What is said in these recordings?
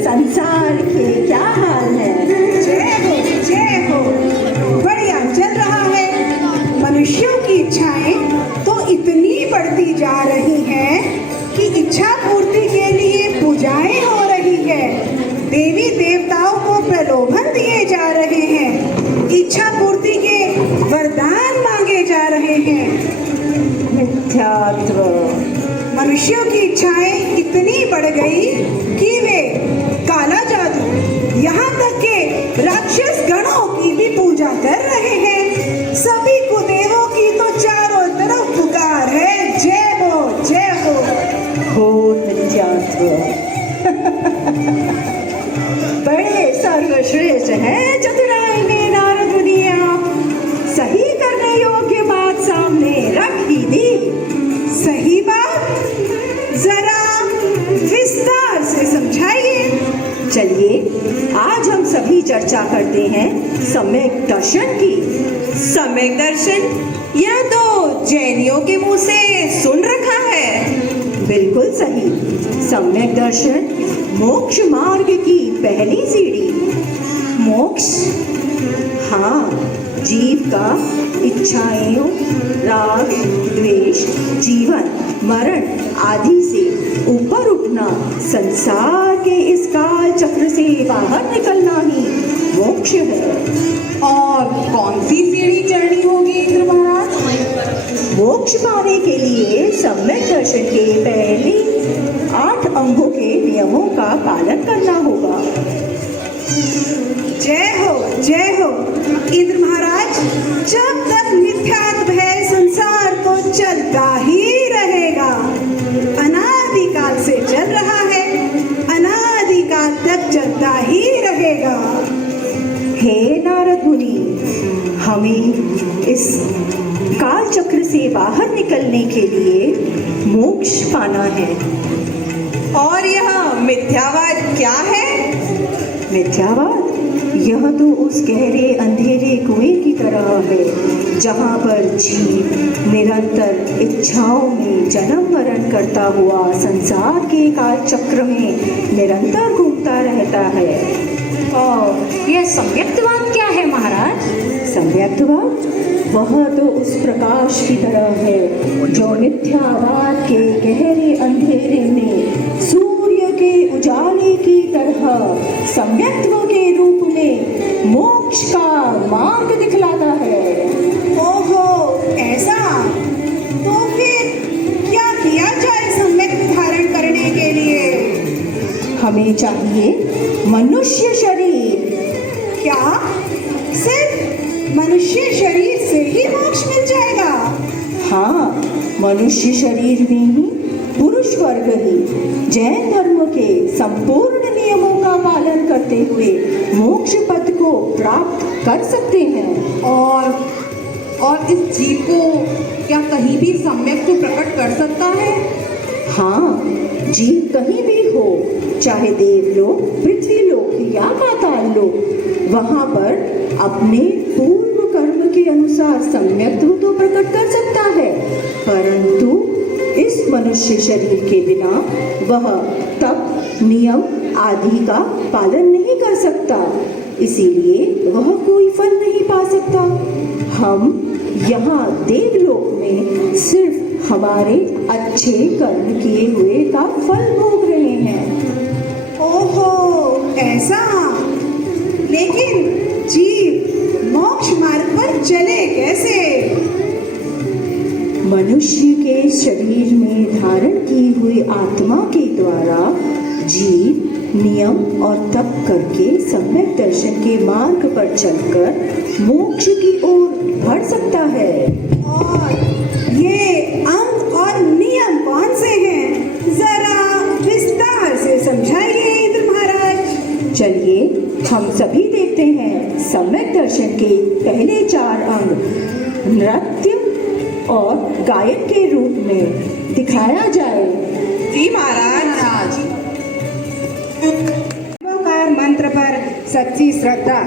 संसार के क्या हाल है। जय हो, बढ़िया चल रहा है। मनुष्यों की इच्छाएं तो इतनी बढ़ती जा रही हैं कि इच्छा पूर्ति के लिए पूजाएं हो रही है, देवी देवताओं को प्रलोभन दिए जा रहे हैं, इच्छा पूर्ति के वरदान मांगे जा रहे हैं। मिथ्यात्व। मनुष्यों की इच्छाएं इतनी बढ़ गई कि वे काला जादू, यहाँ तक के राक्षस गणों की भी पूजा कर रहे हैं। सभी कुदेवों की तो चारों तरफ पुकार है, जय हो जय हो। घोर मिथ्यात्व। बड़े सर्वश्रेष्ठ है चतुराई में नारद मुनि, आप सही करने योग्य बात सामने रख ही दी। सही बात जरा विस्तार से समझाइए। चलिए आज हम सभी चर्चा करते हैं सम्यक दर्शन की। सम्यक दर्शन, यह तो जैनियों के मुंह से सुन रखा है। बिल्कुल सही। सम्यक दर्शन मोक्ष मार्ग की पहली सीढ़ी। मोक्ष, हाँ, जीव का इच्छाएं, राग, द्वेष, जीवन, मरण आदि से ऊपर उठना, संसार के इस काल चक्र से बाहर निकलना ही मोक्ष है। और कौन सी सीढ़ी चढ़नी होगी इंद्र महाराज? मोक्ष पाने के लिए सम्यक दर्शन के पहली 8 अंगों के नियमों का पालन करना होगा। जय हो इंद्र महाराज। जब तक मिथ्यात्व है संसार तो चलता ही रहेगा, अनादिकाल से चल रहा है, अनादिकाल तक चलता ही रहेगा। हे नारद मुनि, हमें इस काल चक्र से बाहर निकलने के लिए मोक्ष पाना है। और यह मिथ्यावाद क्या है? मिथ्यावाद यह तो उस गहरे अंधेरे कुएं की तरह है जहाँ पर जीव निरंतर इच्छाओं में जन्म मरण करता हुआ संसार के काल चक्र में निरंतर घूमता रहता है। और यह सम्यक्तवाद क्या है महाराज? सम्यक्तवाद वह तो उस प्रकाश की तरह है जो मिथ्यावाद के गहरे अंधेरे में सूर्य के उजाले की तरह सम्यक्त्व के रूप में मोक्ष का मार्ग दिखलाता है। ओहो, ऐसा? तो फिर क्या किया जाए सम्यक धारण करने के लिए? हमें चाहिए मनुष्य शरीर। क्या सिर्फ मनुष्य शरीर से ही मोक्ष मिल जाएगा? हाँ, मनुष्य शरीर में ही पुरुष वर्ग ही जैन धर्म के संपूर्ण नियमों का पालन करते हुए मोक्ष पद को प्राप्त कर सकते हैं। और इस जीव को क्या कहीं भी सम्यक तो प्रकट कर सकता है? हाँ, जीव कहीं भी हो, चाहे देवलोक, पृथ्वीलोक या पाताल लोक, वहाँ पर अपने पूर्व कर्म के अनुसार सम्यक्त्व तो प्रकट कर सकता है, परंतु इस मनुष्य शरीर के बिना वह तप नियम आदि का पालन नहीं कर सकता, इसीलिए वह कोई फल नहीं पा सकता। हम यहाँ देवलोक में सिर्फ हमारे अच्छे कर्म किए हुए का फल भोग रहे हैं। ओहो, ऐसा? लेकिन जीव मोक्ष मार्ग पर चले कैसे? मनुष्य के शरीर में धारण की हुई आत्मा के द्वारा जीव नियम और तप करके सम्यक दर्शन के मार्ग पर चलकर मोक्ष की ओर बढ़ सकता है। और ये अंग और नियम कौन से हैं? जरा विस्तार से समझाइए इंद्र महाराज। चलिए हम सभी देखते हैं सम्यक दर्शन के पहले 4 अंग नृत्य और गायन के रूप में दिखाया जाए। जी महाराज। नमोकार मंत्र पर सच्ची श्रद्धा।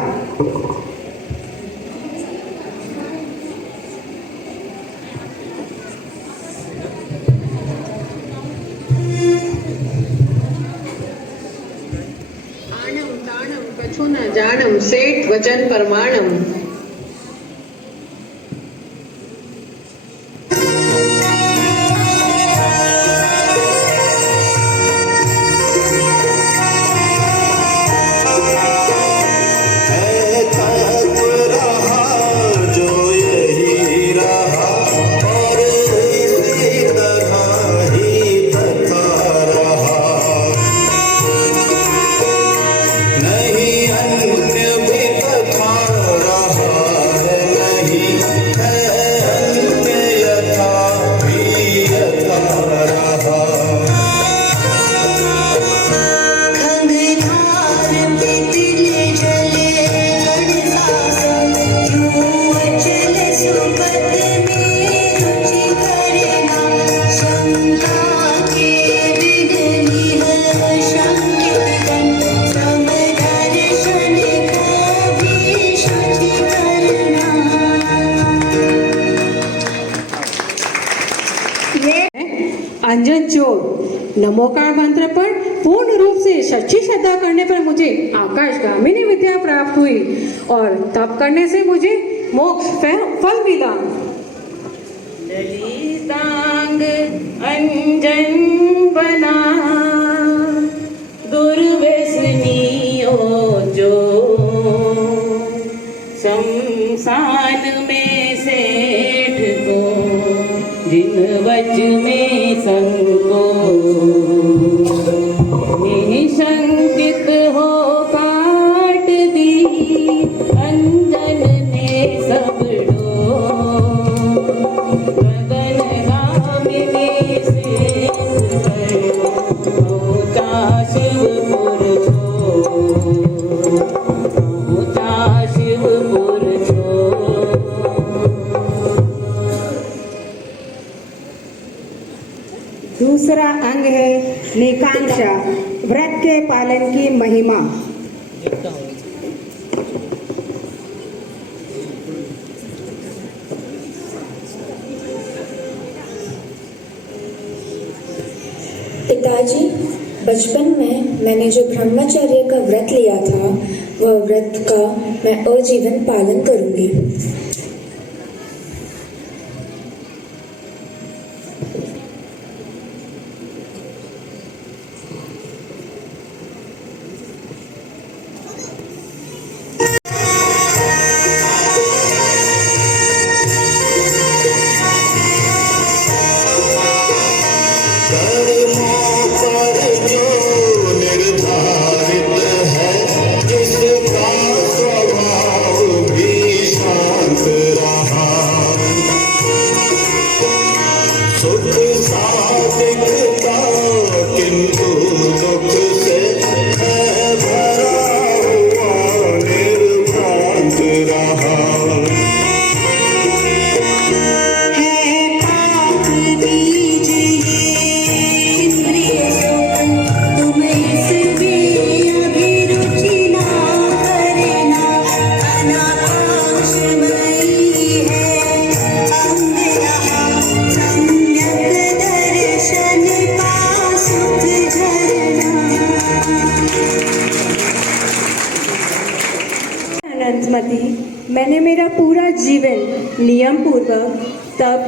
आणम ताणम कछु न जानम सेठ वचन प्रमाणम। अंजन चोर नमोकार मंत्र पर पूर्ण रूप से सच्ची श्रद्धा करने पर मुझे आकाशगामिनी विद्या प्राप्त हुई और तप करने से मुझे मोक्ष फल मिला। ललितांग अंजन बना दुर्व्यसनियों जो शमशान में सेठ को जिन वच में संग को निशंकित हो काट दी अंजन ने सब डोर। गगनगामिनी सिंह कर पहुँचा शिवपुर छोर, पहुँचा शिवपुर छोर। दूसरा अंग है निकांक्षा, व्रत के पालन की महिमा। पिताजी, बचपन में मैंने जो ब्रह्मचर्य का व्रत लिया था, वह व्रत का मैं आजीवन पालन करूंगी। मैंने मेरा पूरा जीवन नियम पूर्वक तप,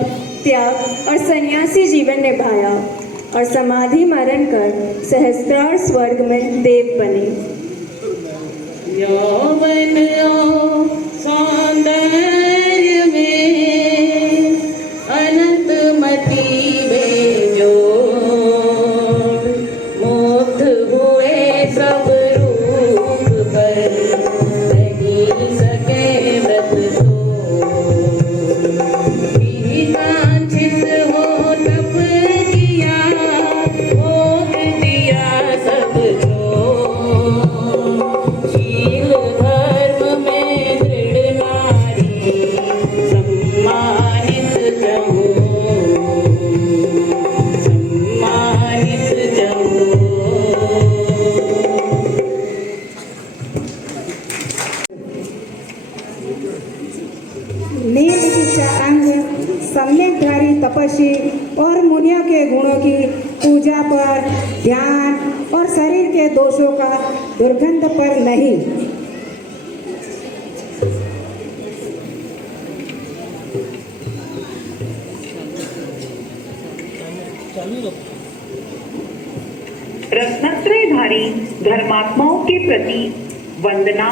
त्याग और सन्यासी जीवन निभाया और समाधि मरण कर सहस्त्रार स्वर्ग में देव बने। यौवन और सौंदर्य में अनंत मति बेजोड़, मुग्ध हुए सब रूप पर नहीं सके व्रत तोड़। विकांक्षित हो तप किया, भोग दिया सब छोड़। शील धर्म में दृढ़ नारी, सम्मानित जमो, सम्मानित जमो। नील दीक्षा अंग सम्यकधारी तपस्वी और मुनियों के गुणों की पूजा पर ध्यान और शरीर के दोषों का दुर्गंध पर नहीं। रत्नत्रयधारी धर्मात्माओं के प्रति वंदना,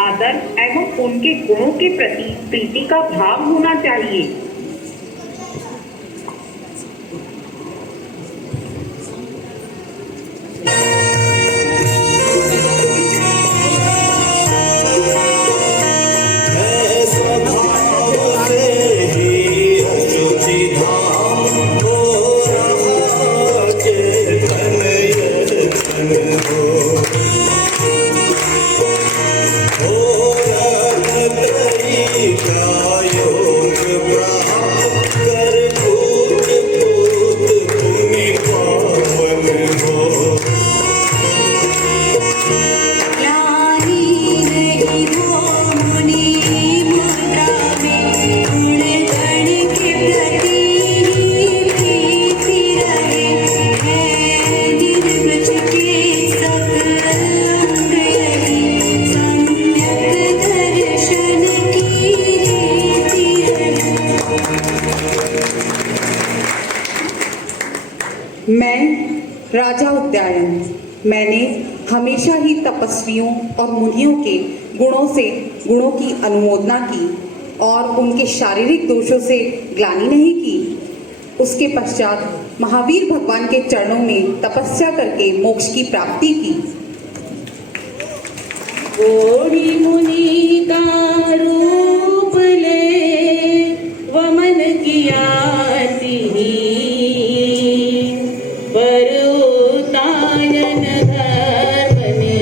आदर एवं उनके गुणों के प्रति प्रीति का भाव होना चाहिए। मैं राजा उद्यायन, मैंने हमेशा ही तपस्वियों और मुनियों के गुणों की अनुमोदना की और उनके शारीरिक दोषों से ग्लानि नहीं की। उसके पश्चात महावीर भगवान के चरणों में तपस्या करके मोक्ष की प्राप्ति की। कोड़ी मुनि का रूप ले वमन किया पर उतायन धर्म ने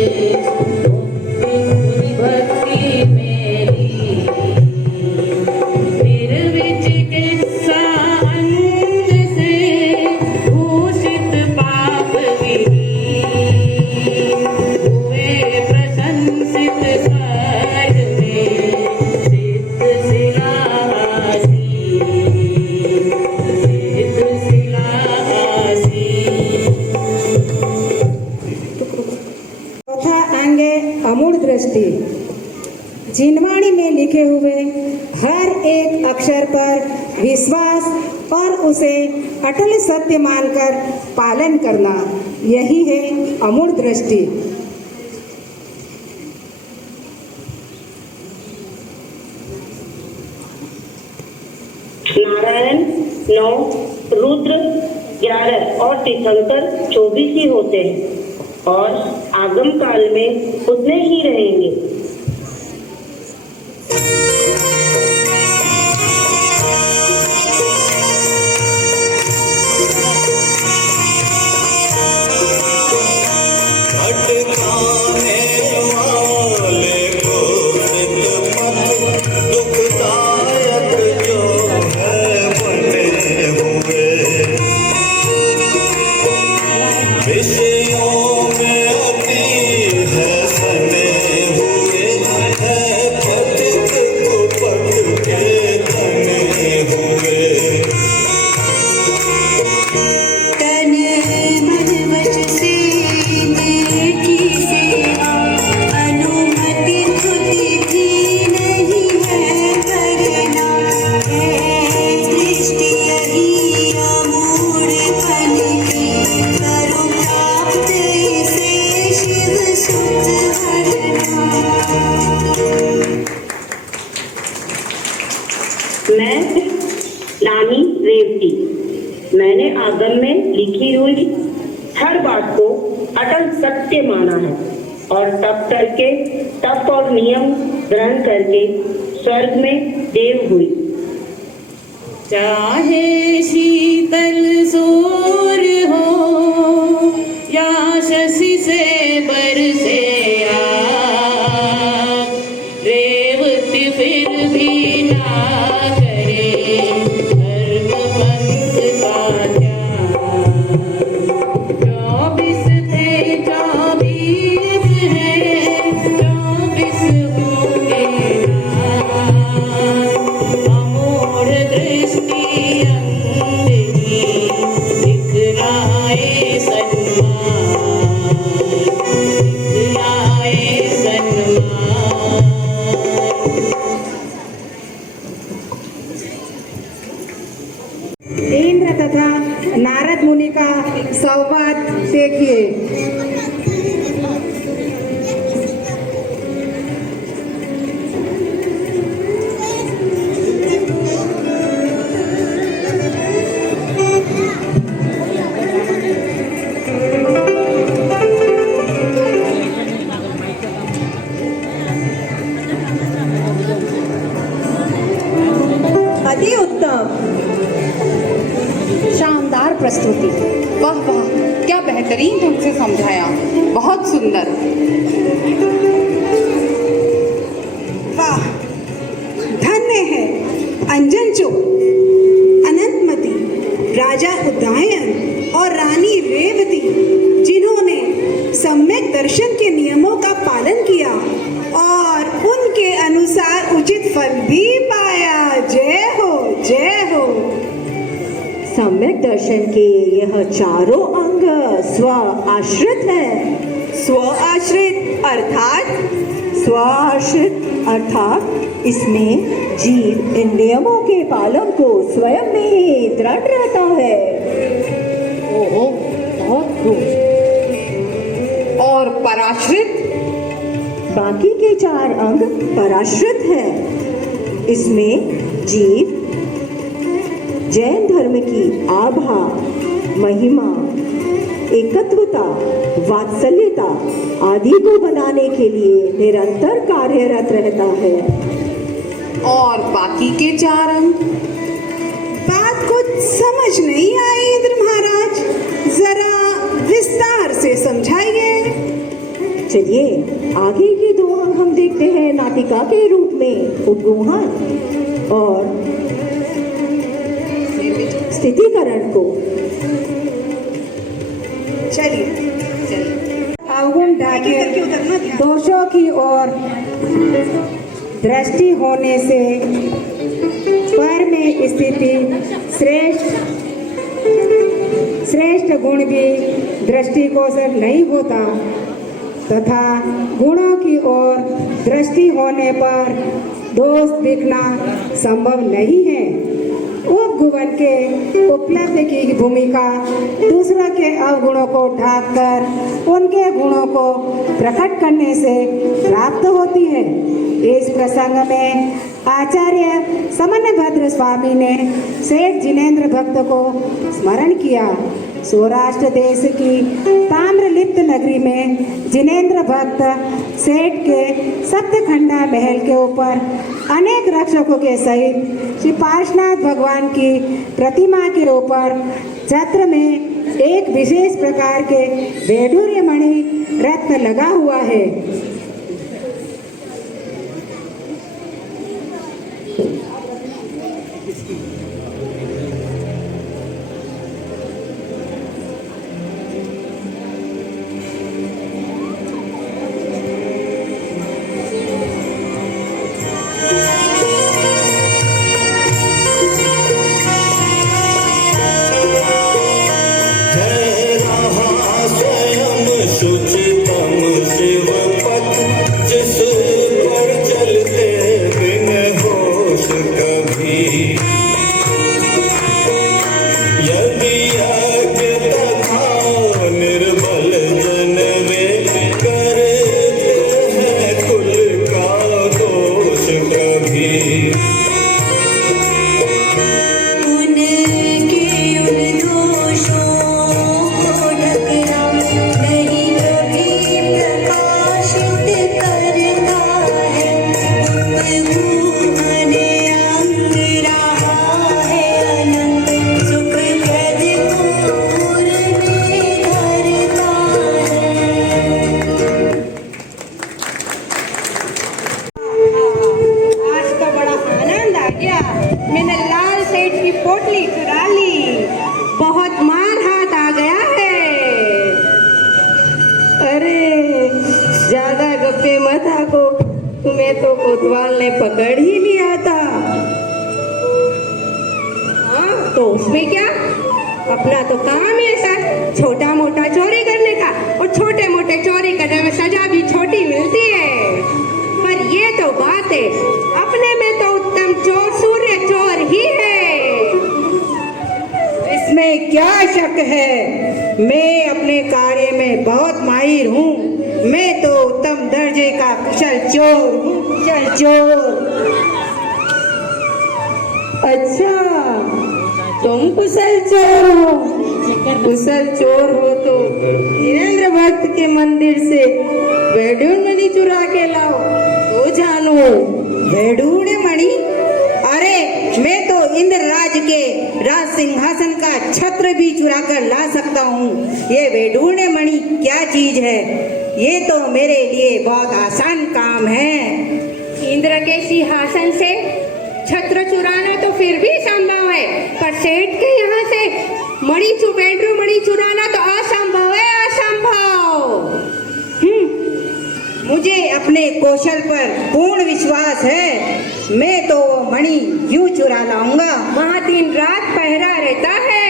भक्ति मेरी निर्विचिकित्सा अंग से भूषित पाप विहीन हुए प्रशंसित स्वर्ग में सिद्ध शिलाहासी चौथा अंग अमूढ़ दृष्टि। जिनवाणी में लिखे हुए हर एक अक्षर पर विश्वास और उसे अटल सत्य मानकर पालन करना, यही है अमूढ़ दृष्टि। नारायण 9, रुद्र 11 और तीर्थंकर 24 ही होते हैं और आगम काल में उतने ही रहेंगे। मैं रानी रेवती, मैंने आगम में लिखी हुई हर बात को अटल सत्य माना है और तप करके, तप और नियम ग्रहण करके स्वर्ग में देव हुई। चाहे शीतल सूर्य हो या शशि से बरसे आग, रेवती फिर भी ना करे धर्म पंथ का त्याग। 24 थे 24 हैं, 24 होंगे अमूढ़ दृष्टि अंधनी दिखलाए सन्मान, दिखलाए सन्मान। इंद्र तथा नारद मुनि का संवाद देखिए। अति उत्तम, शानदार प्रस्तुति। वाह वाह, क्या बेहतरीन ढंग से समझाया, बहुत सुंदर। वाह, धन्य है अंजनचो, अनंतमती, राजा उदयन और रानी रेवती, जिन्होंने सम्यक दर्शन के नियमों का पालन किया और उनके अनुसार उचित फल भी पाया। जय हो, जय हो। सम्यक दर्शन के यह चारों अंग स्व आश्रित है। स्व आश्रित अर्थात इसमें जीव इन नियमों के पालन को स्वयं में ही दृढ़ रहता है। ओहो, बहुत खूब। और पराश्रित? बाकी के 4 अंग पराश्रित हैं। इसमें जीव जैन धर्म की आभा, महिमा, एकत्वता, वात्सल्यता आदि को बनाने के लिए निरंतर कार्यरत रहता है। और बाकी के 4 अंग? बात कुछ समझ नहीं आई इंद्र महाराज, जरा विस्तार से समझाइए। चलिए आगे के 2 अंग हम देखते हैं नाटिका के रूप में उपगूहन और स्थितिकरण को। चलिए अवगुण ढाके दोषों की ओर दृष्टि होने से पर में स्थिति श्रेष्ठ गुण भी दृष्टिगोचर नहीं होता तथा गुणों की ओर दृष्टि होने पर दोष दिखना संभव नहीं है। उपगुण के उपलब्धि की भूमिका दूसरों के अवगुणों को ढांककर उनके गुणों को प्रकट करने से प्राप्त होती है। इस प्रसंग में आचार्य समन्वभद्र स्वामी ने सेठ जिनेन्द्र भक्त को स्मरण किया। सौराष्ट्र देश की ताम्रलिप्त नगरी में जिनेन्द्र भक्त सेठ के सप्तखंडा महल के ऊपर अनेक रक्षकों के सहित श्री पार्श्वनाथ भगवान की प्रतिमा के ऊपर छत्र में एक विशेष प्रकार के वैडूर्य मणि रत्न लगा हुआ है। तुम्हें तो कोतवाल ने पकड़ ही लिया था। हाँ तो उसमें क्या, अपना तो काम है ऐसा छोटा मोटा चोरी करने का, और छोटे मोटे चोरी करने में सजा भी छोटी मिलती है। पर ये तो बात है, अपने में तो उत्तम चोर सूर्य चोर ही है। इसमें क्या शक है, मैं अपने कार्य में बहुत माहिर हूँ। मैं तो उत्तम दर्जे का कुशल चोर हूँ, कुशल चोर। अच्छा तुम कुशल चोर हो? कुशल चोर हो तो जिनेन्द्र भक्त के मंदिर से वैडूर्य मणि चुरा के लाओ तो जानो। वैडूर्य मणि? अरे मैं तो इंद्र राज के राज सिंहासन का छत्र भी चुरा कर ला सकता हूँ। ये वैडूर्य मणि क्या चीज है? ये तो मेरे लिए बहुत आसान काम है। इंद्र के सिंहासन से छत्र चुराना तो फिर भी संभव है, पर सेठ के यहाँ से वैडूर्य मणि चुराना तो असंभव है, असंभव। मुझे अपने कौशल पर पूर्ण विश्वास है। मैं तो मणि यूं चुरा लाऊंगा। वहाँ दिन रात पहरा रहता है।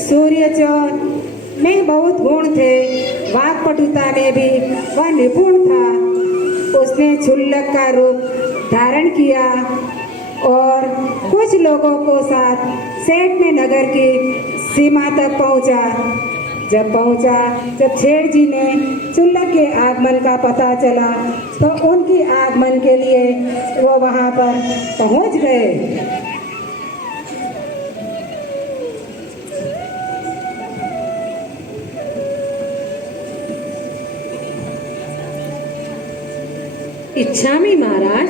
सूर्य चोर में बहुत गुण थे, वाक्पटुता में भी वह निपुण था। उसने क्षुल्लक का रूप धारण किया और कुछ लोगों को साथ सेठ में नगर की सीमा तक पहुंचा। जब सेठ जी ने चुल्लक के आगमन का पता चला तो उनकी आगमन के लिए वो वहां पर पहुंच गए। इच्छामी महाराज,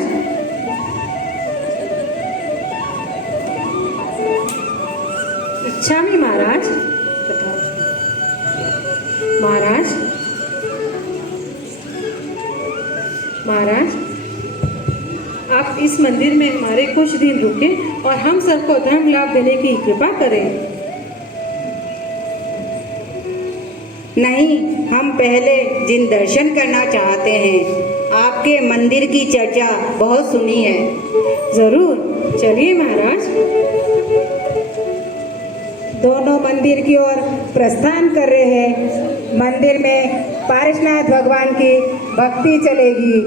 इच्छामी महाराज, महाराज, महाराज, आप इस मंदिर में हमारे कुछ दिन रुके और हम सबको धर्म लाभ देने की कृपा करें। नहीं, हम पहले जिन दर्शन करना चाहते हैं, आपके मंदिर की चर्चा बहुत सुनी है। जरूर, चलिए महाराज। दोनों मंदिर की ओर प्रस्थान कर रहे हैं। मंदिर में पारसनाथ भगवान की भक्ति चलेगी।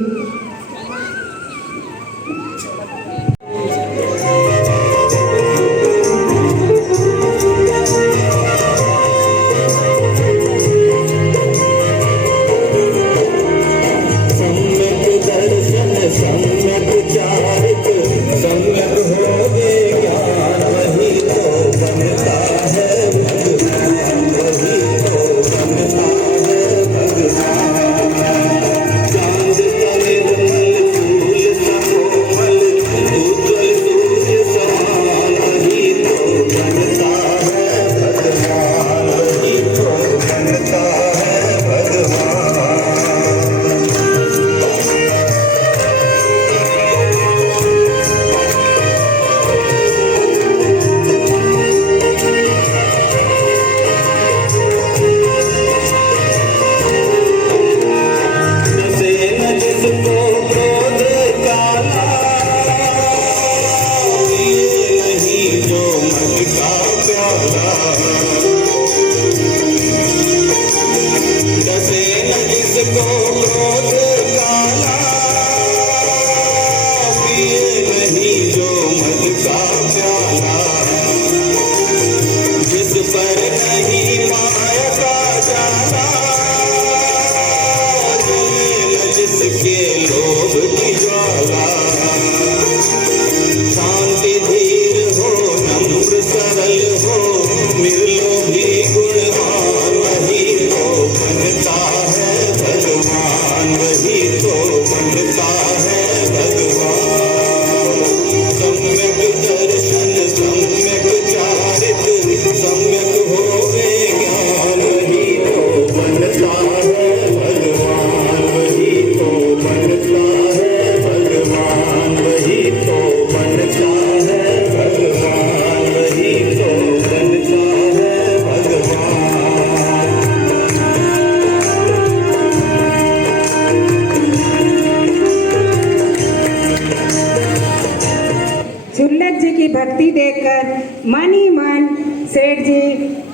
भक्ति देखकर मन ही मन सेठ जी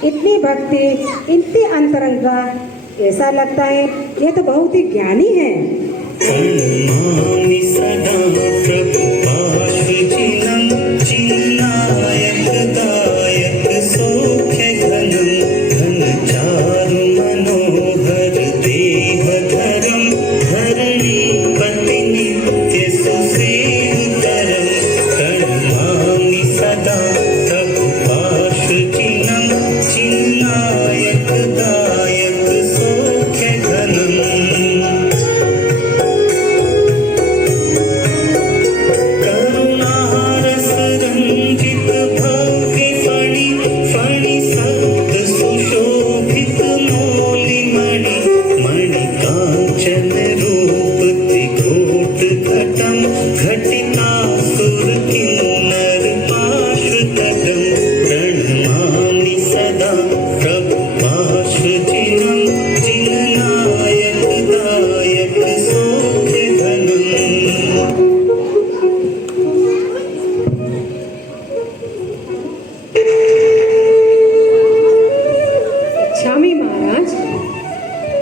इतनी भक्ति, इतनी अंतरंगा, ऐसा लगता है ये तो बहुत ही ज्ञानी है।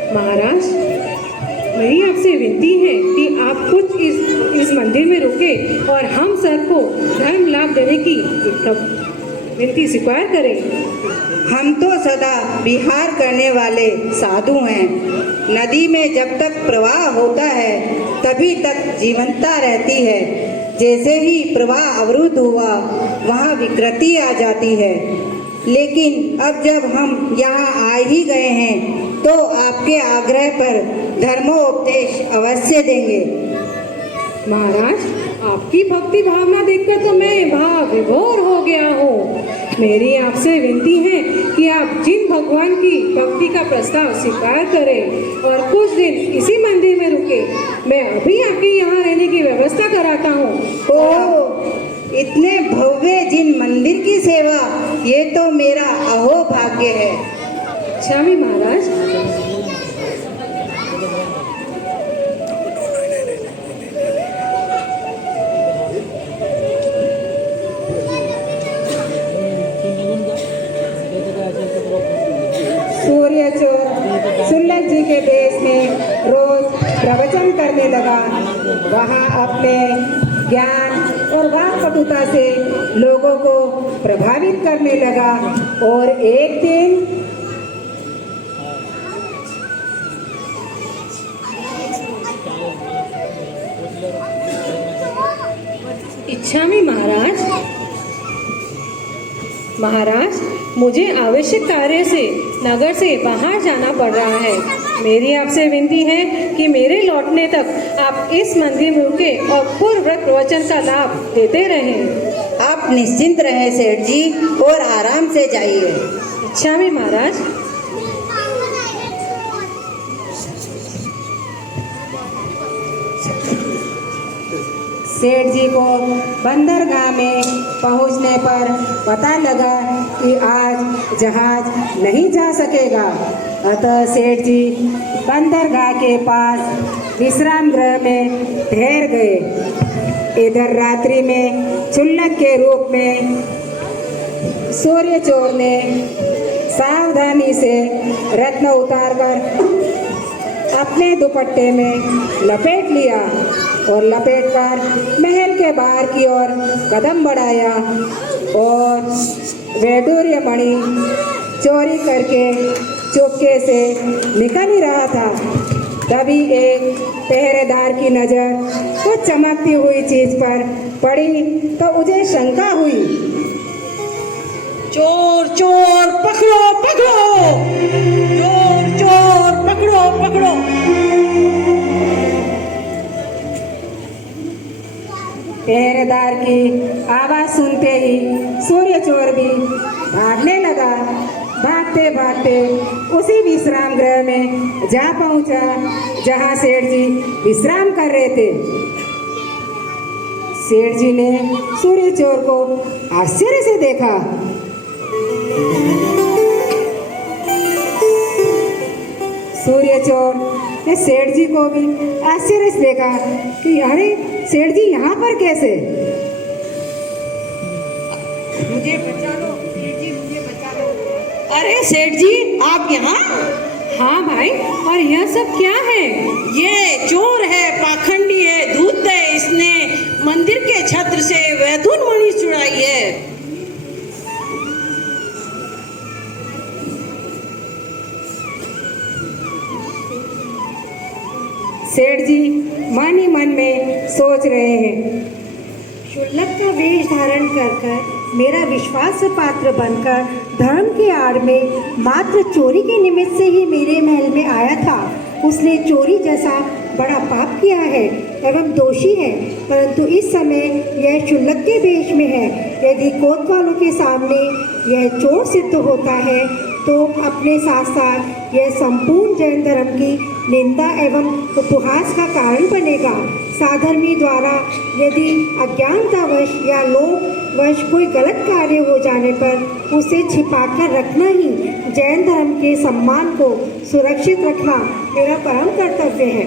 महाराज, मेरी आपसे विनती है कि आप कुछ इस मंदिर में रुके और हम सबको धर्म लाभ देने की विनती स्वीकार करें। हम तो सदा विहार करने वाले साधु हैं। नदी में जब तक प्रवाह होता है तभी तक जीवंतता रहती है। जैसे ही प्रवाह अवरुद्ध हुआ वहाँ विकृति आ जाती है। लेकिन अब जब हम यहाँ आ ही गए हैं तो आपके आग्रह पर धर्मोपदेश अवश्य देंगे। महाराज, आपकी भक्ति भावना देखकर तो मैं भाव विभोर हो गया हूँ। मेरी आपसे विनती है कि आप जिन भगवान की भक्ति का प्रस्ताव स्वीकार करें और कुछ दिन इसी मंदिर में रुके। मैं अभी आपके यहाँ रहने की व्यवस्था कराता हूँ। ओह, इतने भव्य जिन मंदिर की सेवा, ये तो मेरा अहो भाग्य है। स्वामी महाराज, सूर्य चोर सुल्लभ जी के देश में रोज प्रवचन करने लगा। वहाँ अपने ज्ञान और वाक पटुता से लोगों को प्रभावित करने लगा। और एक दिन इच्छामी महाराज, मुझे आवश्यक कार्य से नगर से बाहर जाना पड़ रहा है। मेरी आपसे विनती है कि मेरे लौटने तक आप इस मंदिर में रुके और पूर्ण व्रत प्रवचन का लाभ देते रहें। आप निश्चिंत रहें सेठ जी और आराम से जाइए। इच्छामी महाराज। सेठ जी को बंदरगाह में पहुंचने पर पता लगा कि आज जहाज नहीं जा सकेगा। अतः सेठ जी बंदरगाह के पास विश्राम गृह में ठहर गए। इधर रात्रि में चुल्लक के रूप में सूर्य चोर ने सावधानी से रत्न उतारकर अपने दुपट्टे में लपेट लिया और लपेटकर महल के बाहर की ओर कदम बढ़ाया और वैडूर्य मणि चोरी करके चुपके से निकल ही रहा था। तभी एक पहरेदार की नज़र कुछ चमकती हुई चीज पर पड़ी तो उसे शंका हुई। चोर चोर पकड़ो पकड़ो, चोर चोर पकड़ो पकड़ो। पहरेदार की आवाज सुनते ही सूर्य चोर भी भागने लगा। भागते भागते उसी विश्राम गृह में जा पहुंचा जहां सेठ जी विश्राम कर रहे थे। सेठ जी ने सूर्य चोर को आश्चर्य से देखा। सूर्य चोर ने सेठ जी को भी आश्चर्य से देखा कि अरे सेठ जी यहाँ पर कैसे? मुझे बचा लो सेठ जी, मुझे बचा लो। अरे सेठ जी, आप यहाँ? हाँ भाई, और यह सब क्या है? ये चोर है, पाखंडी है, धूत है। इसने मंदिर के छत्र से वैदुन मणि चुराई है। सेठ जी मन ही मन में सोच रहे हैं। शुल्लक का वेश धारण कर मेरा विश्वास पात्र बनकर धर्म की आड़ में मात्र चोरी के निमित्त से ही मेरे महल में आया था। उसने चोरी जैसा बड़ा पाप किया है एवं दोषी है, परंतु इस समय यह शुल्लक के वेश में है। यदि कोतवालों के सामने यह चोर सिद्ध होता है तो अपने साथ साथ यह संपूर्ण जैन धर्म की निंदा एवं उपहास का कारण बनेगा। साधर्मी द्वारा यदि अज्ञानतावश या लोभवश कोई गलत कार्य हो जाने पर उसे छिपाकर रखना ही जैन धर्म के सम्मान को सुरक्षित रखना मेरा परम कर्तव्य है।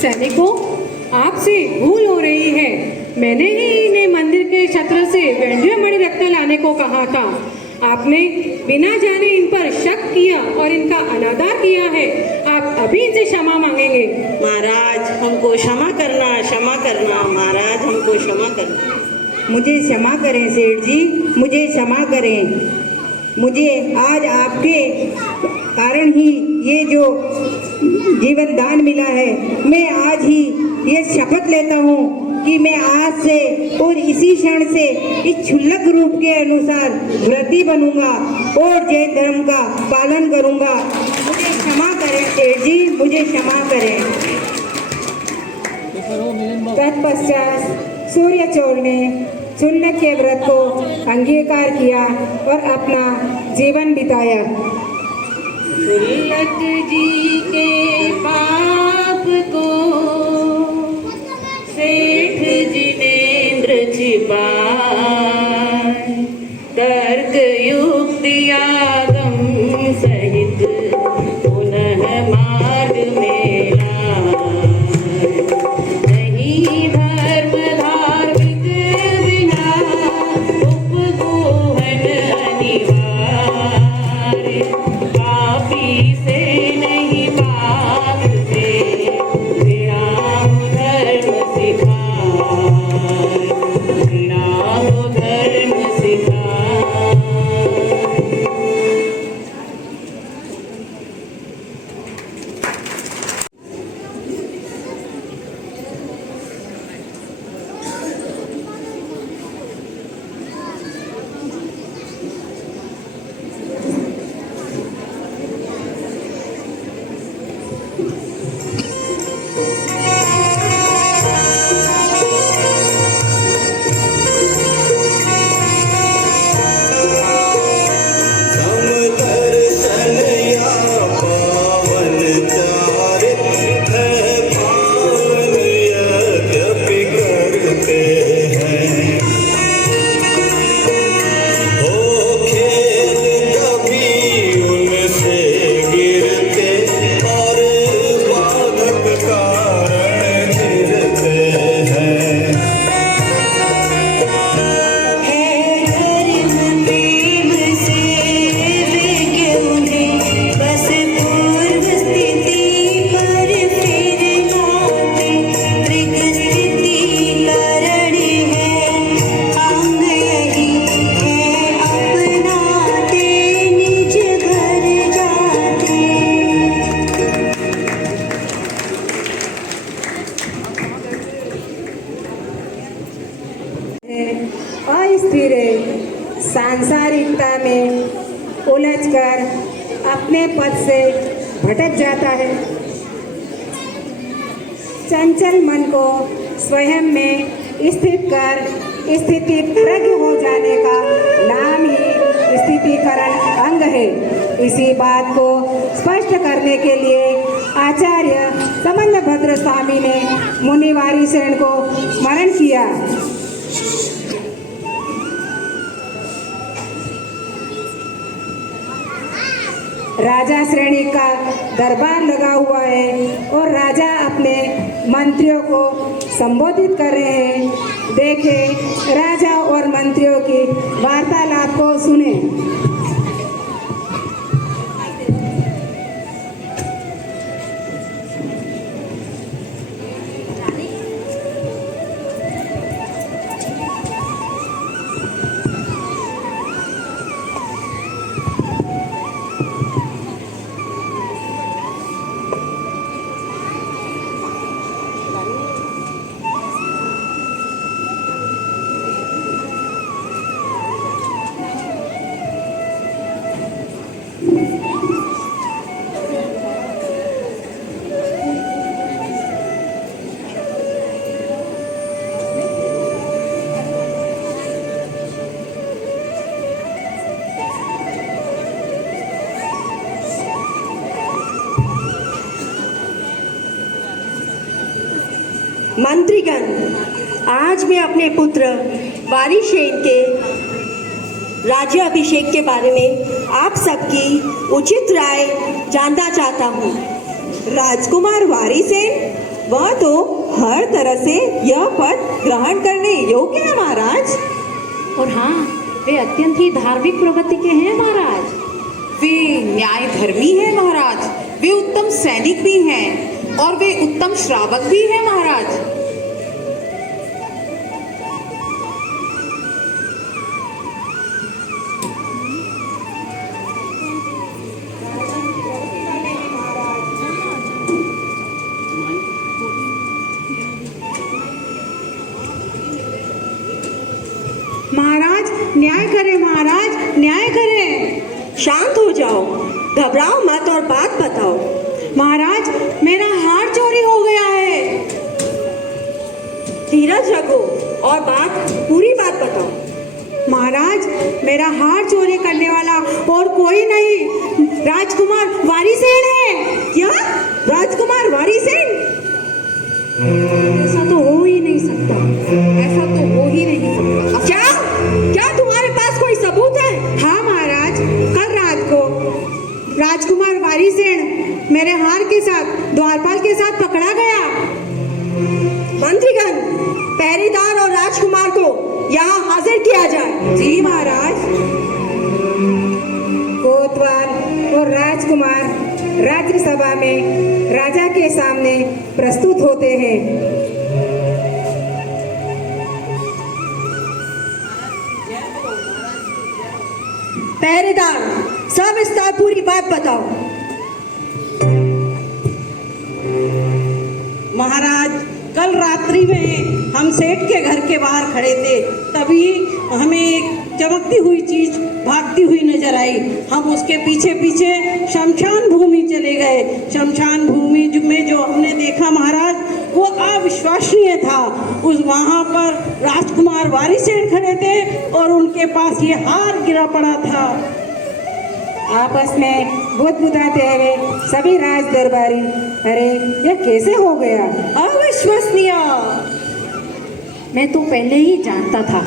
सैनिकों, आपसे भूल हो रही है। मैंने ही इन्हें मंदिर के छत्र से वैंड्य मणि रत्न लाने को कहा था। आपने बिना जाने इन पर शक किया और इनका अनादर किया है। आप अभी इनसे क्षमा मांगेंगे। महाराज हमको क्षमा करना महाराज हमको क्षमा करना। मुझे क्षमा करें सेठ जी, मुझे क्षमा करें। मुझे आज आपके कारण ही ये जो जीवन दान मिला है, मैं आज ही ये शपथ लेता हूँ कि मैं आज से और इसी क्षण से इस क्षुल्लक रूप के अनुसार व्रती बनूंगा और जैन धर्म का पालन करूंगा। मुझे क्षमा करें सेठ जी, मुझे क्षमा करें। तत्पश्चात सूर्यचोर ने क्षुल्लक के व्रत को अंगीकार किया और अपना जीवन बिताया। क्षुल्लक जी के पाप को सेठ जिनेंद्र छिपाए, तर्क युक्ति आगम सहित पुनः मार्ग में लाए। नहीं धर्म धार्मिक बिना उपगोहन अनिवार्य, पापी से नहीं पाप से विराम धर्म सिखाए, विराम धर्म सिखाए। अस्थिर सांसारिकता में उलझकर अपने पद से भटक जाता है। चंचल मन को स्वयं में स्थित कर स्थिति तरग हो जाने का नाम ही स्थितिकरण अंग है। इसी बात को स्पष्ट करने के लिए आचार्य समंदभद्र स्वामी ने मुनिवारी सेन को स्मरण किया। राजा श्रेणी का दरबार लगा हुआ है और राजा अपने मंत्रियों को संबोधित कर रहे हैं। देखें, राजा और मंत्रियों की वार्तालाप को सुने। मंत्रीगण, आज मैं अपने पुत्र वारिसेन के राज्याभिषेक के बारे में आप सबकी उचित राय जानना चाहता हूँ। राजकुमार वारिसेन, वह तो हर तरह से यह पद ग्रहण करने योग्य है महाराज। और हाँ, वे अत्यंत ही धार्मिक प्रवृत्ति के हैं महाराज। वे न्याय धर्मी है महाराज, वे उत्तम सैनिक भी हैं और वे उत्तम श्रावक भी हैं महाराज। महाराज न्याय करें, महाराज न्याय करें। शांत हो जाओ, घबराओ मत और बात बताओ। महाराज मेरा हार चोरी हो गया है। धीरज रखो और पूरी बात बताओ। महाराज मेरा हार चोरी करने वाला और कोई नहीं, राजकुमार वारीसेन है। क्या? राजकुमार वारीसेन? ऐसा तो हो ही नहीं सकता, ऐसा तो हो ही नहीं सकता। क्या तुम्हारे पास कोई सबूत है? हाँ महाराज, कल रात को राजकुमार वारीसेन मेरे हार के साथ द्वारपाल के साथ पकड़ा गया। मंत्रीगण, पहरेदार और राजकुमार को यहाँ हाजिर किया जाए। जी महाराज। कोतवाल और राजकुमार राज्यसभा में राजा के सामने प्रस्तुत होते हैं। पहरेदार, सविस्तार पूरी बात बताओ। महाराज, कल रात्रि में हम सेठ के घर के बाहर खड़े थे, तभी हमें एक चमकती हुई चीज भागती हुई नजर आई। हम उसके पीछे पीछे शमशान भूमि चले गए। शमशान भूमि में जो हमने देखा महाराज, वो अविश्वसनीय था। उस वहाँ पर राजकुमार वारीसेन खड़े थे और उनके पास ये हार गिरा पड़ा था। आपस में बुदबुदाते हुए सभी राज दरबारी, अरे ये कैसे हो गया? अविश्वसनीय। मैं तो पहले ही जानता था।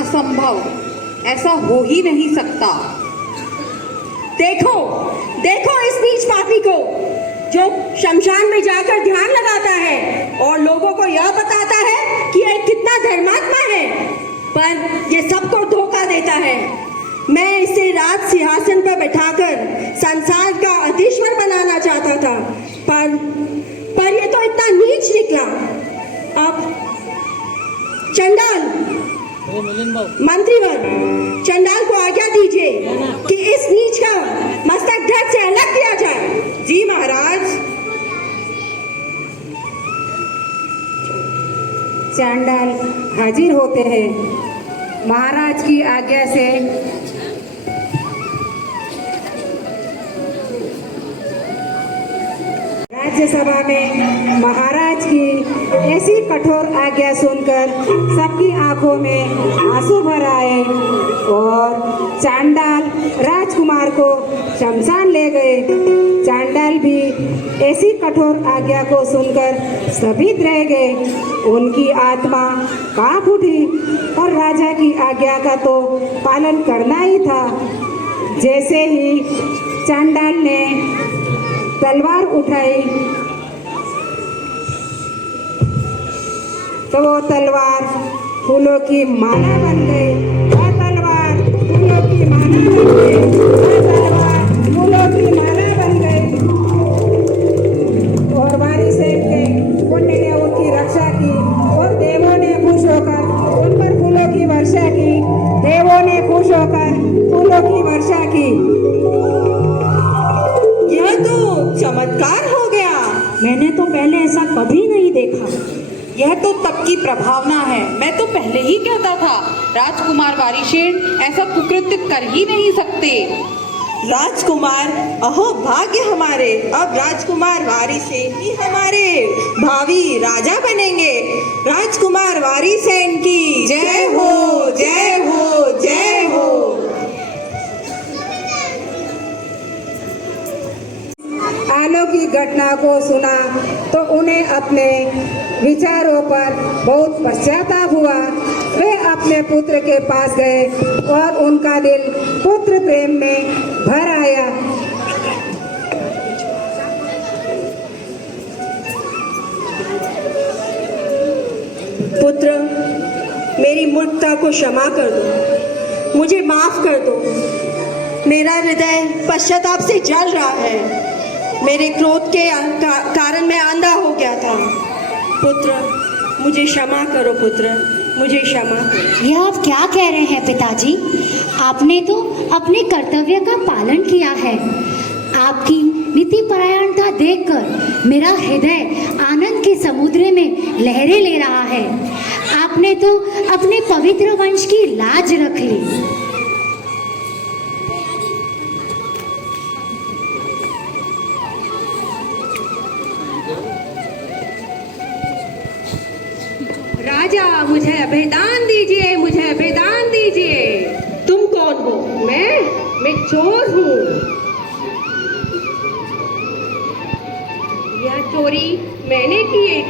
असंभव, ऐसा हो ही नहीं सकता। देखो इस नीच पापी को, जो शमशान में जाकर ध्यान लगाता है और लोगों को यह बताता है कि यह कितना धर्मात्मा है, पर ये सबको धोखा देता है। मैं इसे राज सिंहासन पर बैठाकर संसार का अधीश्वर बनाना चाहता था, पर ये तो इतना नीच निकला। अब चंडाल, मंत्रीवर, चंडाल को आज्ञा दीजिए कि इस नीच का मस्तक धड़ से अलग किया जाए। जी महाराज। चांडाल हाजिर होते हैं। महाराज की आज्ञा से राज्यसभा में महाराज की ऐसी कठोर आज्ञा सुनकर सबकी आंखों में आंसू भर आए और चांडाल राजकुमार को शमशान ले गए। चांडाल भी ऐसी कठोर आज्ञा को सुनकर स्तब्ध रह गए। उनकी आत्मा कांप उठी और राजा की आज्ञा का तो पालन करना ही था। जैसे ही चांडाल ने तलवार उठाई तो वो तलवार फूलों की माला बन गई। वो तलवार फूलों की माला बन गई। वो तलवार फूलों की माला बन गई। और वारीसेन के पुण्य ने उनकी रक्षा की और देवों ने खुश होकर उन पर फूलों की वर्षा की। देवों ने खुश होकर फूलों की वर्षा की। यह तो चमत्कार हो गया। मैंने तो पहले ऐसा कभी नहीं देखा। यह तो तब की प्रभावना है। मैं तो पहले ही कहता था, राजकुमार वारीसेन ऐसा कुकृत्य कर ही नहीं सकते। राजकुमार, अहो भाग्य हमारे, अब राजकुमार वारीसेन ही हमारे भावी राजा बनेंगे। राजकुमार वारीसेन की जय हो, जय हो, जय हो। अलौकिक घटना को सुना तो उन्हें अपने विचारों पर बहुत पश्चाताप हुआ। वे अपने पुत्र के पास गए और उनका दिल पुत्र प्रेम में भर आया। पुत्र, मेरी मूर्खता को क्षमा कर दो, मुझे माफ कर दो। मेरा हृदय पश्चाताप से जल रहा है। मेरे क्रोध के कारण मैं अंधा हो गया था। पुत्र, मुझे क्षमा करो पुत्र, मुझे क्षमा करो। यह आप क्या कह रहे हैं पिताजी? आपने तो अपने कर्तव्य का पालन किया है। आपकी नीति परायणता देखकर मेरा हृदय आनंद के समुद्र में लहरें ले रहा है। आपने तो अपने पवित्र वंश की लाज रख ली। राजा, मुझे अभयदान दीजिए, मुझे अभयदान दीजिए। तुम कौन हो? मैं चोर हूँ। यह चोरी मैंने की है।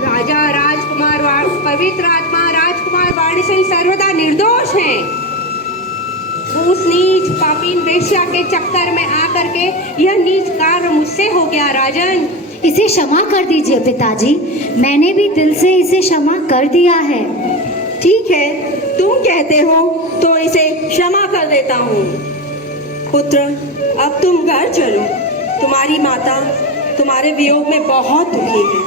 राजा, राजकुमार, पवित्र आत्मा राजकुमार वाणिसन सर्वदा निर्दोष हैं। उस नीच पापीन वेश्या के चक्कर में आकर के यह नीच कार्य मुझसे हो गया। राजन, इसे क्षमा कर दीजिए पिताजी, मैंने भी दिल से इसे क्षमा कर दिया है। ठीक है, तुम कहते हो तो इसे क्षमा कर देता हूँ। पुत्र, अब तुम घर चलो। तुम्हारी माता तुम्हारे वियोग में बहुत दुखी है।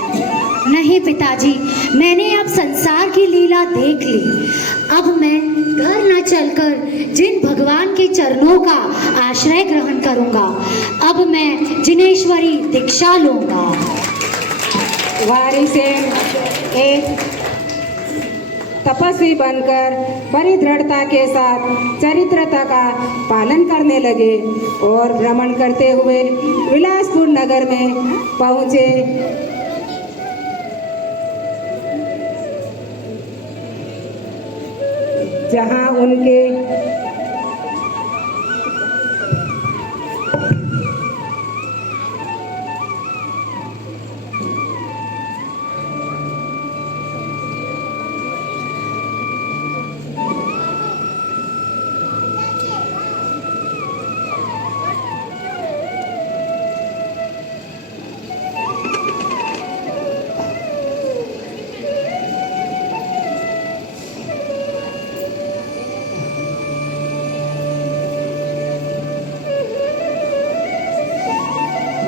नहीं पिताजी, मैंने अब संसार की लीला देख ली। अब मैं घर न चलकर जिन भगवान के चरणों का आश्रय ग्रहण करूंगा। अब मैं जिनेश्वरी दीक्षा लूंगा। वारिसेन एक तपस्वी बनकर बड़ी दृढ़ता के साथ चरित्रता का पालन करने लगे और भ्रमण करते हुए विलासपुर नगर में पहुँचे। जहाँ उनके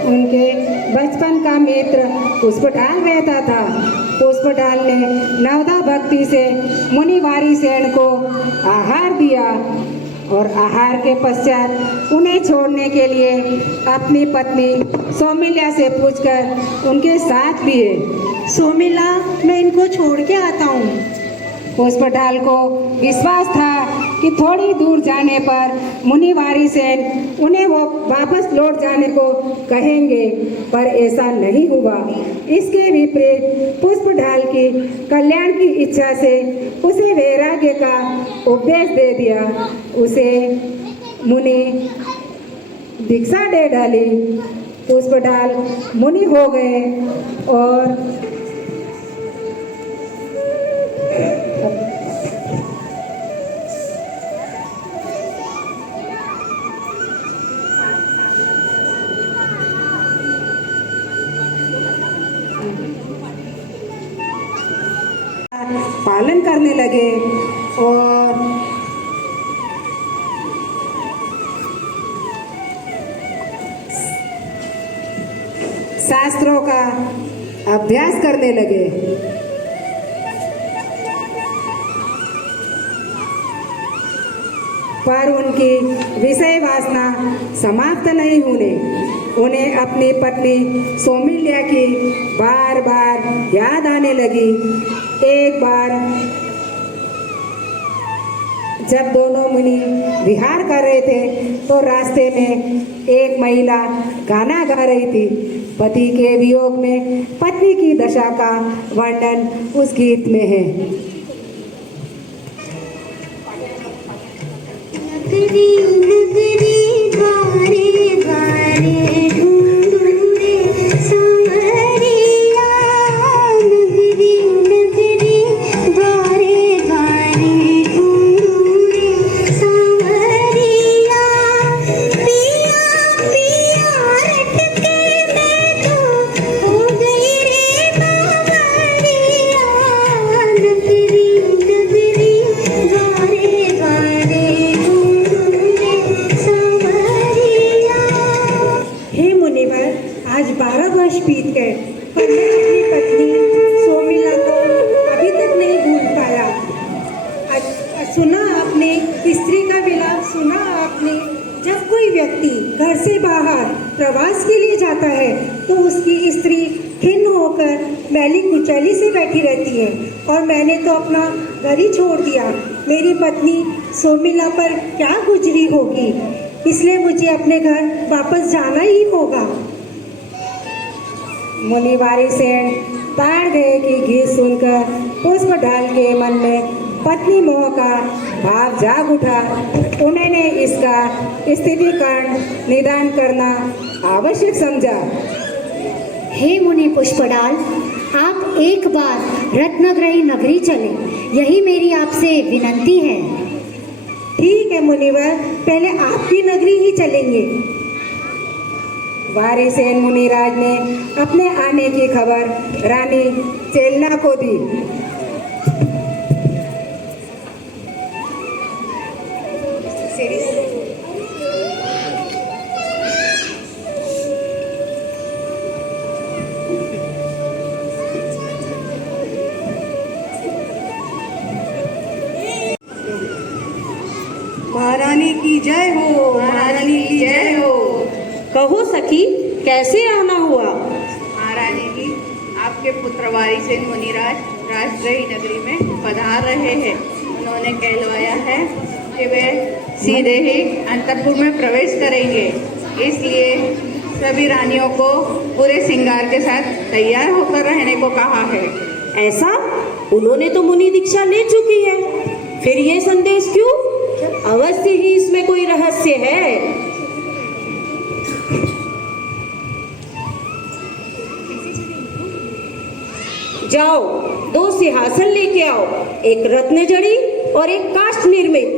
उनके बचपन का मित्र पुष्पटाल रहता था। पुष्पटाल ने नवदा भक्ति से मुनि वारिसेन को आहार दिया और आहार के पश्चात उन्हें छोड़ने के लिए अपनी पत्नी सौमिल्या से पूछकर उनके साथ लिए। सोमिला, मैं इनको छोड़ के आता हूँ। पुष्पटाल को विश्वास था कि थोड़ी दूर जाने पर मुनि वारिसेन उन्हें वो वापस लौट जाने को कहेंगे, पर ऐसा नहीं हुआ। इसके विपरीत पुष्पटाल की कल्याण की इच्छा से उसे वैराग्य का उपदेश दे दिया। उसे मुनि दीक्षा दे डाली। पुष्पटाल मुनि हो गए और पालन करने लगे और शास्त्रों का अभ्यास करने लगे। पर उनकी विषय वासना समाप्त नहीं होने उन्हें अपनी पत्नी सौमिल्या की बार बार याद आने लगी। एक बार जब दोनों मुनि विहार कर रहे थे तो रास्ते में एक महिला गाना गा रही थी। पति के वियोग में पत्नी की दशा का वर्णन उस गीत में है। नगरी आपने जब कोई व्यक्ति घर से बाहर प्रवास के लिए जाता है तो उसकी स्त्री खिन्न होकर मैली कुचैली से बैठी रहती है, और मैंने तो अपना घर ही छोड़ दिया। मेरी पत्नी शर्मिला पर क्या गुजरी होगी, इसलिए मुझे अपने घर वापस जाना ही होगा। मुनिवारी सेन ताड़ गए कि गीत सुनकर पुष्पडाल के मन में पत्नी मोह का भाव जाग उठा। उन्होंने इसका स्थिति कारण निदान करना आवश्यक समझा। हे मुनि पुष्पडाल, आप एक बार रत्नग्रही नगरी चले, यही मेरी आपसे विनंती है। ठीक है मुनिवर, पहले आपकी नगरी ही चलेंगे। वारिसेन मुनिराज ने अपने आने की खबर रानी चेलना को दी। महारानी की जय हो, महारानी की जय हो। कहो सखी, कैसे आना हुआ? महारानी जी, आपके पुत्र वारिसेन मुनिराज राजग्रही नगरी में पधार रहे हैं। उन्होंने कहलवाया है कि वे सीधे ही अंतपुर में प्रवेश करेंगे, इसलिए सभी रानियों को पूरे श्रृंगार के साथ तैयार होकर रहने को कहा है। ऐसा? उन्होंने तो मुनि दीक्षा ले चुकी है, फिर ये संदेश क्यों? अवश्य ही इसमें कोई रहस्य है। जाओ, 2 सिंहासन लेके आओ, एक रत्न जड़ी और एक काष्ठ निर्मित।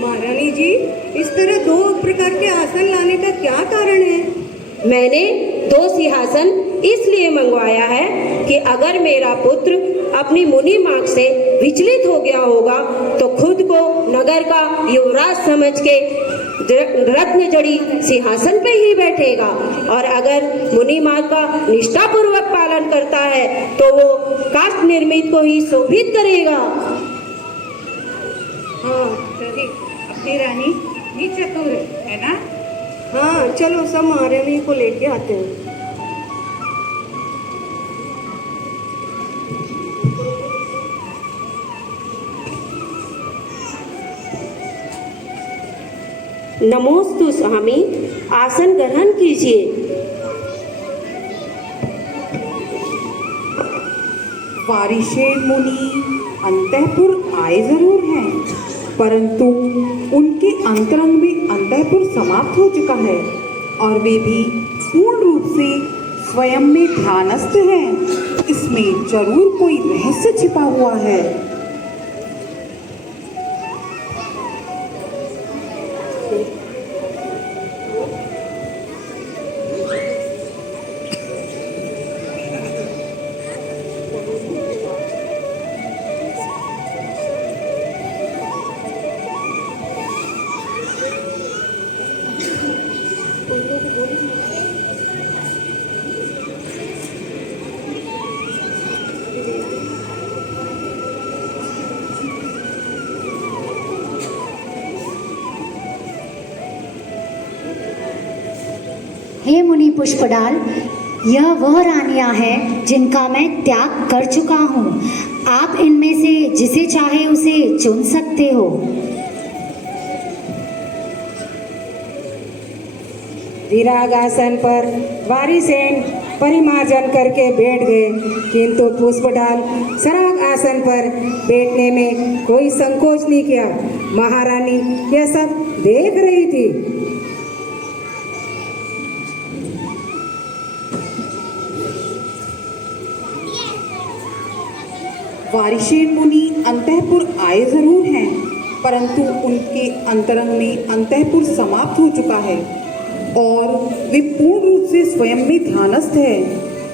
महारानी जी, इस तरह 2 प्रकार के आसन लाने का क्या कारण है? मैंने 2 सिंहासन इसलिए मंगवाया है कि अगर मेरा पुत्र अपनी मुनि मांग से विचलित हो गया होगा तो खुद को नगर का युवराज समझ के रत्न जड़ी सिंहासन पे ही बैठेगा, और अगर मुनि माँ का निष्ठापूर्वक पालन करता है तो वो काष्ठ निर्मित को ही शोभित करेगा। हाँ, अपनी रानी भी चतुर है ना? हाँ, चलो सब महारानी को लेके आते हैं। नमोस्तु स्वामी, आसन ग्रहण कीजिए। वारिसेन मुनि अंतःपुर आए जरूर हैं, परंतु उनके अंतरंग में अंतःपुर समाप्त हो चुका है और वे भी पूर्ण रूप से स्वयं में ध्यानस्थ हैं। इसमें जरूर कोई रहस्य छिपा हुआ है। हे मुनि पुष्पडाल, यह वह रानियां हैं जिनका मैं त्याग कर चुका हूँ। आप इनमें से जिसे चाहे उसे चुन सकते हो। विराग आसन पर वारिसेन परिमार्जन करके बैठ गए, किंतु पुष्पडाल सराग आसन पर बैठने में कोई संकोच नहीं किया। महारानी यह सब देख रही थी। वारिसेन मुनि अंतःपुर आए जरूर हैं, परंतु उनके अंतरंग में अंतःपुर समाप्त हो चुका है और वे पूर्ण रूप से स्वयं में ध्यानस्थ है।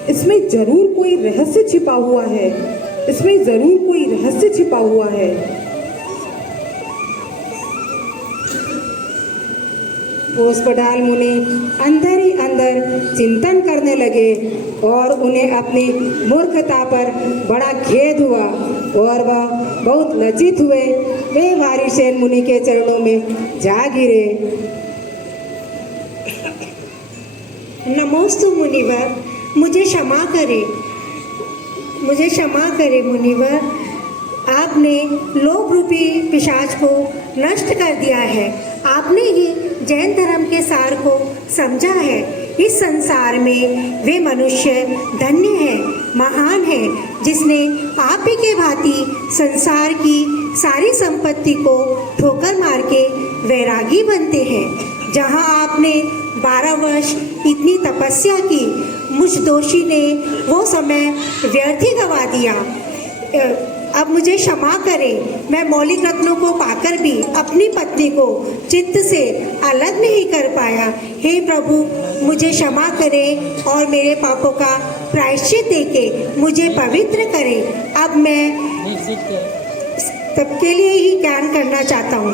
इसमें जरूर कोई रहस्य छिपा हुआ है। इसमें जरूर कोई रहस्य छिपा हुआ है। पुष्पडाल मुनि अंदर ही अंदर चिंतन करने लगे और उन्हें अपनी मूर्खता पर बड़ा खेद हुआ और वह बहुत लज्जित हुए। वे वारिसेन मुनि के चरणों में जा गिरे। नमोस्तु मुनिवर, मुझे क्षमा करे मुनिवर। आपने लोभ रूपी पिशाच को नष्ट कर दिया है। आपने ही जैन धर्म के सार को समझा है। इस संसार में वे मनुष्य धन्य है, महान है, जिसने आप ही के भांति संसार की सारी संपत्ति को ठोकर मार के वैरागी बनते हैं। जहाँ आपने 12 वर्ष इतनी तपस्या की, मुझ दोषी ने वो समय व्यर्थ ही गवा दिया। अब मुझे क्षमा करें। मैं मौलिक रत्नों को पाकर भी अपनी पत्नी को चित्त से अलग नहीं कर पाया। हे प्रभु, मुझे क्षमा करें और मेरे पापों का प्रायश्चित देके मुझे पवित्र करें। अब मैं तब के लिए ही ज्ञान करना चाहता हूँ,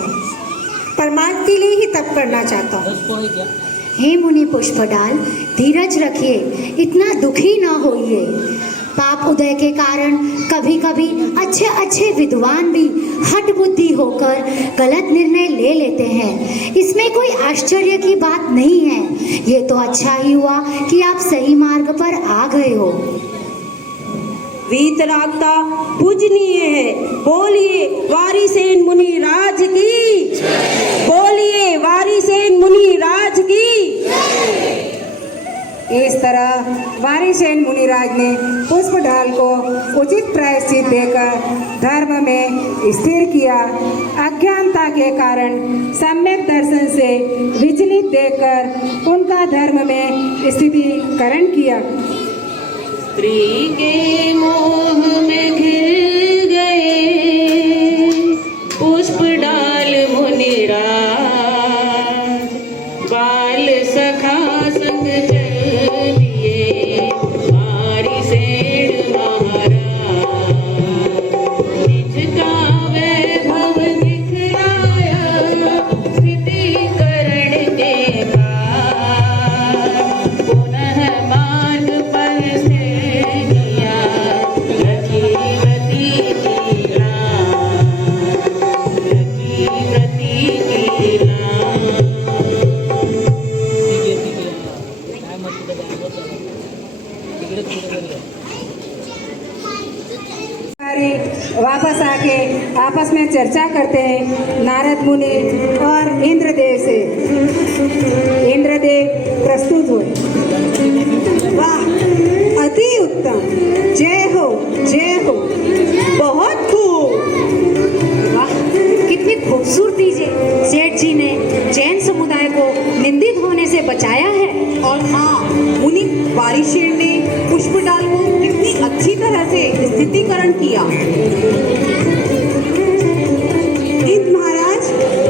परमात्मा के लिए ही तप करना चाहता हूँ। हे मुनि पुष्पडाल, धीरज रखिए, इतना दुखी ना होइए। पाप उदय के कारण कभी कभी अच्छे अच्छे विद्वान भी हठ बुद्धि होकर गलत निर्णय ले लेते हैं। इसमें कोई आश्चर्य की बात नहीं है। ये तो अच्छा ही हुआ कि आप सही मार्ग पर आ गए हो। वीतरागता पूजनीय है। बोलिए वारिसेन मुनि राज की, बोलिए वारिसेन मुनि राज की। इस तरह वारिसेन मुनिराज ने पुष्पडाल को उचित प्रायश्चित देकर धर्म में स्थिर किया। अज्ञानता के कारण सम्यक दर्शन से विचलित देखकर उनका धर्म में स्थितिकरण किया। स्त्री के मोह में घिर गए पुष्पडाल मुनिराज, बाल सखा संग चल दिए वारिसेन महाराज। निज का वैभव दिखलाया स्थितिकरण के बाद, पुनः मार्ग पर से किया रतिव्रती की लाज, रतिव्रती की लाज। वापस आके आपस में चर्चा करते हैं नारद मुनि और इंद्रदेव से। इंद्रदेव प्रस्तुत हुए। वाह, अति उत्तम, जय हो जय हो, बहुत खूब। वाह, कितनी खूबसूरती से सेठ जी ने जैन समुदाय को निंदित होने से बचाया है। और हाँ, मुनि वारिसेन ने पुष्पडाल को कितनी अच्छी तरह से स्थितिकरण किया। इंद्र महाराज,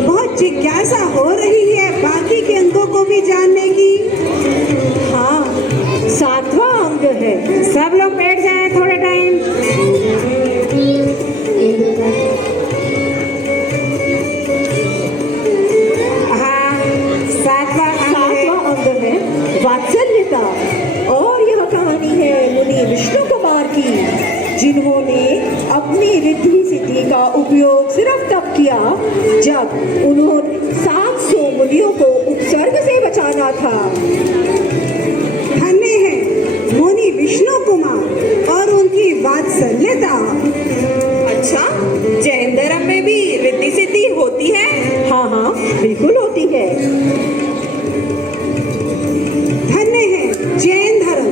बहुत जिज्ञासा हो रही है बाकी के अंगों को भी जानने की। हाँ, 7वां अंग है। सब लोग बैठ जाएं थोड़े टाइम। हाँ, 7वां अंग है वात्सल्यता। और यह कहानी है मुनि विष्णु कुमार की, जिन्होंने अपनी रिद्धि सिद्धि का उपयोग सिर्फ तब किया जब उन्होंने 700 मुनियों को उपसर्ग से बचाना था। धन्य है मुनि विष्णु कुमार और उनकी वात्सल्यता। अच्छा, जैन धर्म में भी रिद्धि सिद्धि होती है? हाँ हाँ, बिल्कुल होती है। धन्य है जैन धर्म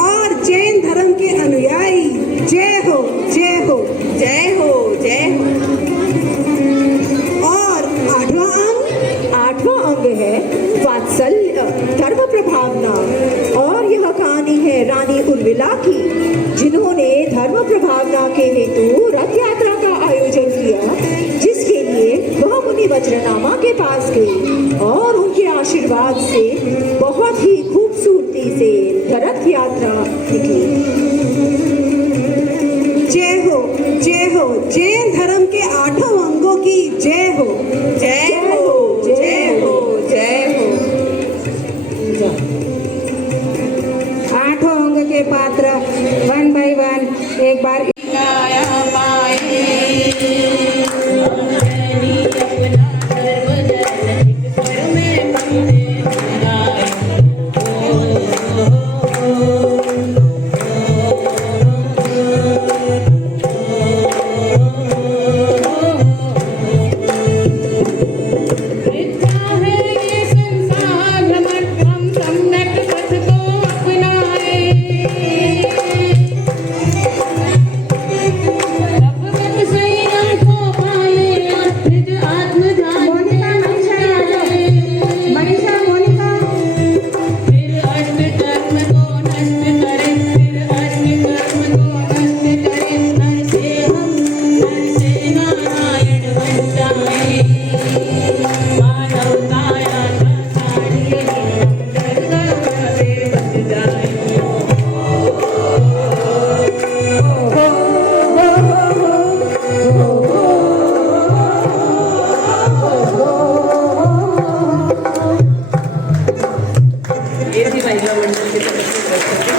और जैन धर्म के अनुयायी। जय हो जय हो जय हो जय हो। और 8वां अंग? 8वां अंग है वात्सल्य, धर्म प्रभावना। और यह कहानी है रानी उर्मिला की, जिन्होंने धर्म प्रभावना के हेतु रथ यात्रा का आयोजन किया, जिसके लिए वह मुनि वज्रनामा के पास गई और उनके आशीर्वाद से बहुत ही खूबसूरती से रथ यात्रा निकली। जय हो जय हो, जैन धर्म के 8 अंगों की जय हो जय हो जय हो जय हो। महिला मंडल की तरफ से